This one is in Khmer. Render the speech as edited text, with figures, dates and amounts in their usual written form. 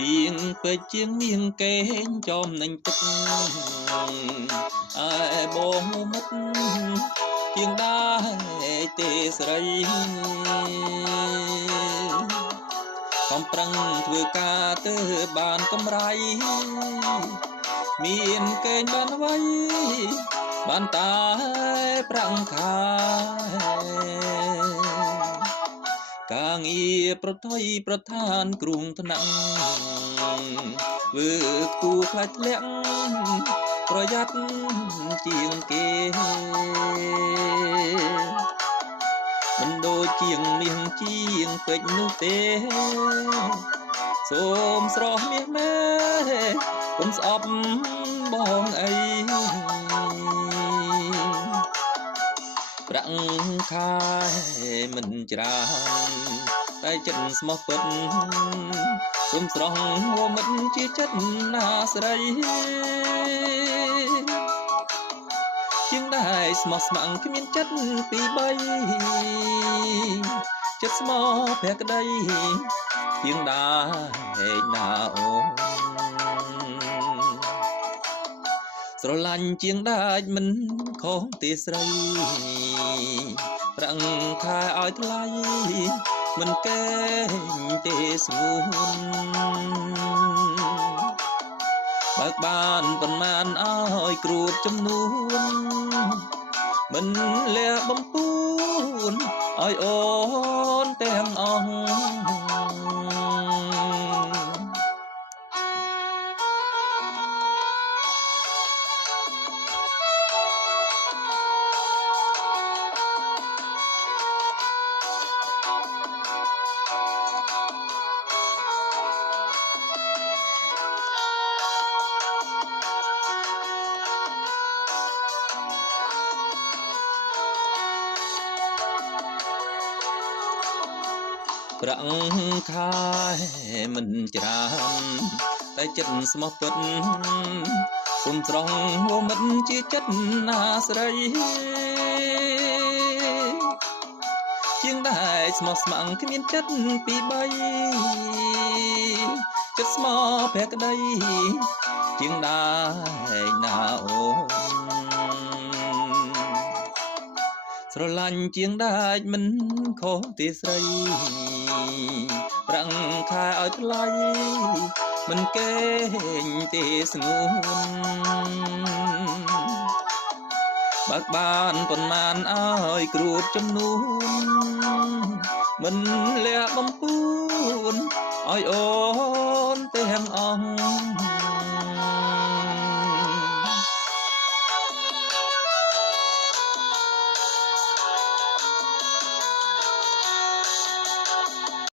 ជាងពេកជាងនាងកេងចំណាញ់ទឹកអើបងមិត្តជាងដែរទេស្រីកំប្រឹងធ្វើការទៅបានកម្រៃមានកេងបានໄວបានតែប្រាំងខែការងារប្រថុយប្រឋានគ្រោងថ្នាក់ធ្វើគូខ្លាចធ្លាក់ប្រយ័ត្នជាងគេមិនដូចជាងនាងជាងពេជ្រនោះទេសូមស្រស់មាសមេគុំស្អប់បងអីប្រាក់ខែមិនច្រើនតែចិត្តស្មោះពិតសូមស្រស់ហួមិត្តជាចិត្តណាស្រីជាងដែរស្មោះស្ម័គ្រគ្មានចិត្តពីរបីចិត្តស្មោះភក្តីជាងដែរណាអូនស្រឡាញ់ជាងដាច់មិនខុសទេស្រីប្រាំងខែឲ្យថ្លៃមិនកេងទេស្ងួនបើកបានប៉ុន្មានឲ្យគ្រួបចំនួនមិនលះបំពួនឲ្យអូនទាំងអស់ប្រាក់ខែមិនច្រើនតែចិត្តស្មោះពិតសុំត្រង់ហួមិត្តជាចិត្តណាស្រីជាងដែរស្មោះស្ម័គ្រគ្មានចិត្តពីរបីចិត្តស្មោះភក្តីជាងដែរណាអូនស្រឡាញ់ជាងដាច់មិនខុសទេស្រីប្រាំងខែឲ្យថ្លៃមិនកេងទេស្ងួនបើកបានប៉ុន្មានឲ្យគ្រួបចំនួនមិនលះបំពួនឲ្យអូនទាំងអស់